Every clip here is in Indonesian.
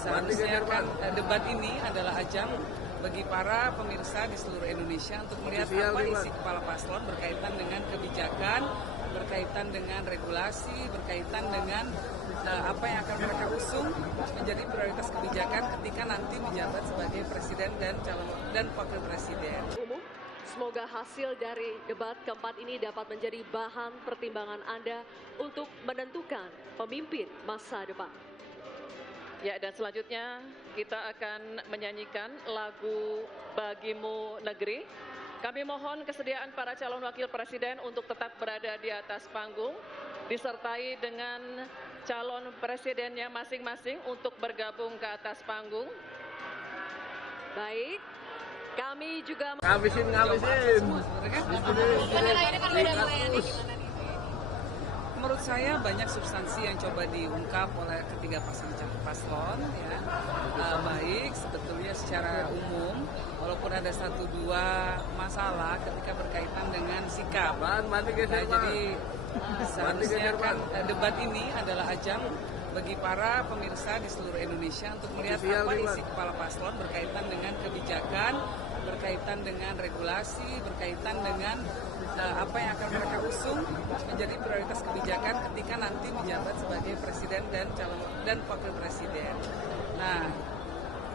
Seharusnya kan debat ini adalah ajang bagi para pemirsa di seluruh Indonesia untuk melihat apa isi kepala paslon berkaitan dengan kebijakan, berkaitan dengan regulasi, berkaitan dengan apa yang akan mereka usung menjadi prioritas kebijakan ketika nanti menjabat sebagai presiden dan wakil presiden. Semoga hasil dari debat keempat ini dapat menjadi bahan pertimbangan Anda untuk menentukan pemimpin masa depan. Ya, dan selanjutnya kita akan menyanyikan lagu Bagimu Negeri. Kami mohon kesediaan para calon wakil presiden untuk tetap berada di atas panggung, disertai dengan calon presidennya masing-masing untuk bergabung ke atas panggung. Baik, kami juga ngabisin. Menurut saya banyak substansi yang coba diungkap oleh ketiga paslon, ya. Baik sebetulnya secara umum, walaupun ada satu dua masalah ketika berkaitan dengan sikap. Jadi seharusnya kan debat ini adalah ajang bagi para pemirsa di seluruh Indonesia untuk melihat apa isi kepala paslon berkaitan dengan kebijakan, berkaitan dengan regulasi, berkaitan dengan apa yang akan mereka usung menjadi prioritas kebijakan ketika nanti menjabat sebagai presiden dan wakil presiden. Nah,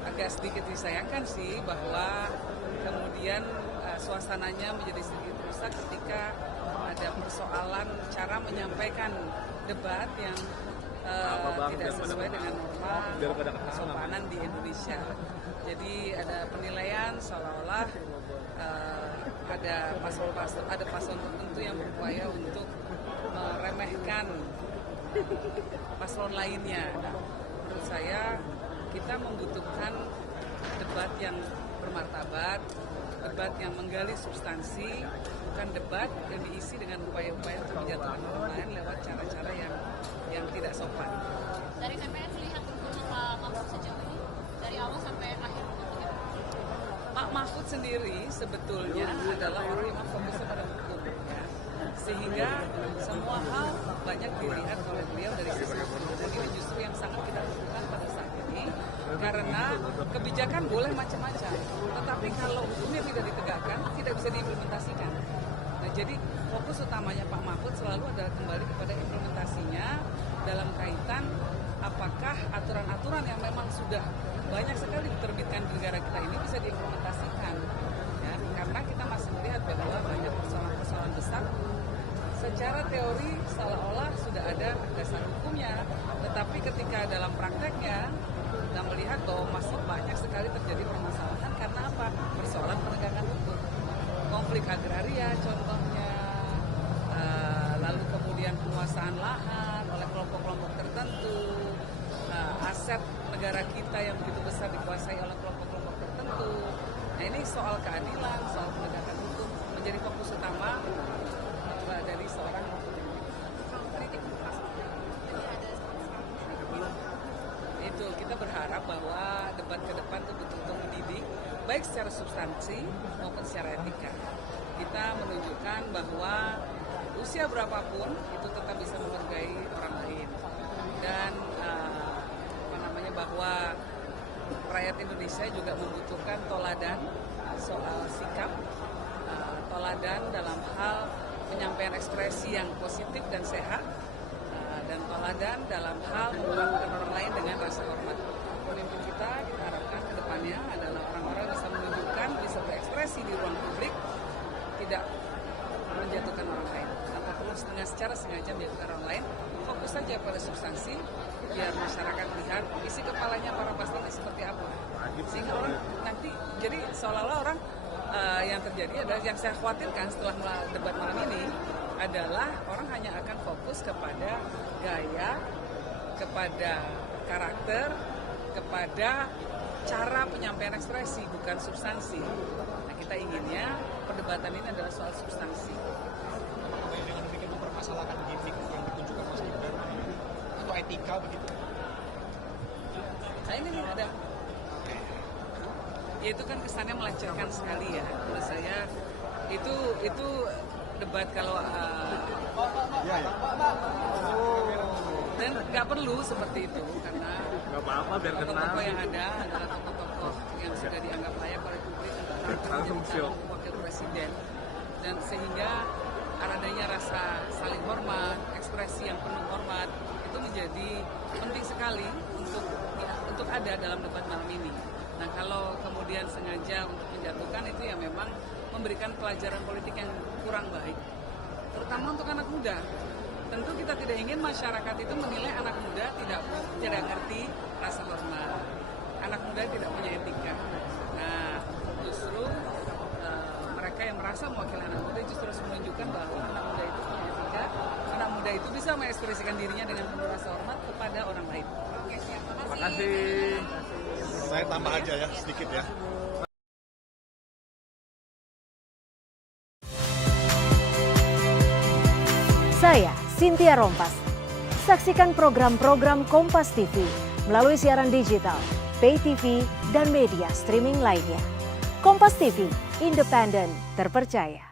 agak sedikit disayangkan sih bahwa kemudian suasananya menjadi sedikit rusak ketika ada persoalan cara menyampaikan debat yang tidak sesuai dengan norma kesopanan di Indonesia. Jadi ada penilaian seolah-olah ada paslon tertentu yang berupaya untuk meremehkan paslon lainnya. Menurut saya kita membutuhkan debat yang bermartabat, debat yang menggali substansi, bukan debat yang diisi dengan upaya-upaya untuk menjatuhkan orang lain lewat cara-cara yang tidak sopan. Dari TPS lihat Pak Mahfud sejauh ini dari awal sampai akhir. Pak Mahfud sendiri sebetulnya adalah orang yang fokusnya pada hukum, ya. Sehingga semua hal banyak dilihat oleh beliau dari sisi hukum. Dan ini justru yang sangat kita butuhkan pada saat ini, karena kebijakan boleh macam-macam, tetapi kalau hukumnya tidak ditegakkan, tidak bisa diimplementasikan. Nah, jadi fokus utamanya Pak Mahfud selalu adalah kembali kepada implementasinya dalam kaitan apakah aturan-aturan yang memang sudah banyak sekali diterbitkan di negara kita ini bisa diimplementasikan, ya, karena kita masih melihat bahwa banyak persoalan-persoalan besar secara teori seolah-olah sudah ada dasar hukumnya, tetapi ketika dalam prakteknya kita melihat bahwa masih banyak sekali terjadi permasalahan karena apa? Persoalan penegakan hukum, konflik agraria contohnya, lalu kemudian penguasaan lahan oleh kelompok-kelompok tertentu, aset negara kita yang begitu besar dikuasai oleh kelompok-kelompok tertentu. Nah, ini soal keadilan, soal penegakan hukum menjadi fokus utama dari seorang itu. Kita berharap bahwa debat ke depan itu betul-betul mendidik, baik secara substansi maupun secara etika. Kita menunjukkan bahwa usia berapapun itu tetap bisa menghargai orang lain, dan bahwa rakyat Indonesia juga membutuhkan toladan soal sikap, toladan dalam hal penyampaian ekspresi yang positif dan sehat, dan toladan dalam hal memperlakukan orang lain dengan rasa hormat. Pemimpin kita harapkan ke depannya adalah orang-orang yang bisa menunjukkan, bisa berekspresi di ruang publik, tidak menjatuhkan orang lain, atau perlu secara sengaja menjatuhkan orang lain. Fokus saja pada substansi, biar masyarakat lihat isi kepalanya para paslon seperti apa, sehingga orang nanti jadi seolah-olah orang yang terjadi adalah yang saya khawatirkan setelah debat malam ini adalah orang hanya akan fokus kepada gaya, kepada karakter, kepada cara penyampaian ekspresi, bukan substansi. Nah, kita inginnya perdebatan ini adalah soal substansi. Dengan demikian mempermasalahkan gimmick yang ditunjukkan Mas Gibran atau etika begitu? Nah, ini ada, ya itu kan kesannya melecehkan sekali ya. Menurut saya itu debat kalau Dan nggak perlu seperti itu karena Nggak apa-apa biar kenal. tokoh-tokoh yang ada adalah tokoh-tokoh yang sudah dianggap layak oleh publik untuk menjadi calon wakil presiden, dan sehingga adanya rasa saling hormat, ekspresi yang penuh hormat itu menjadi penting sekali untuk ada dalam debat malam ini. Nah, kalau kemudian sengaja untuk menjatuhkan itu ya memang memberikan pelajaran politik yang kurang baik, terutama untuk anak muda. Tentu kita tidak ingin masyarakat itu menilai anak muda tidak ngerti rasa hormat, anak muda tidak punya etika. Nah, justru mereka yang merasa mewakili anak muda justru harus menunjukkan bahwa anak muda itu punya etika, anak muda itu bisa mengekspresikan dirinya dengan penuh rasa hormat kepada orang lain. Oke, siap. Terima kasih. Saya tambah aja ya, sedikit ya. Saya Cynthia Rompas. Saksikan program-program Kompas TV melalui siaran digital, pay TV, dan media streaming lainnya. Kompas TV, independen, terpercaya.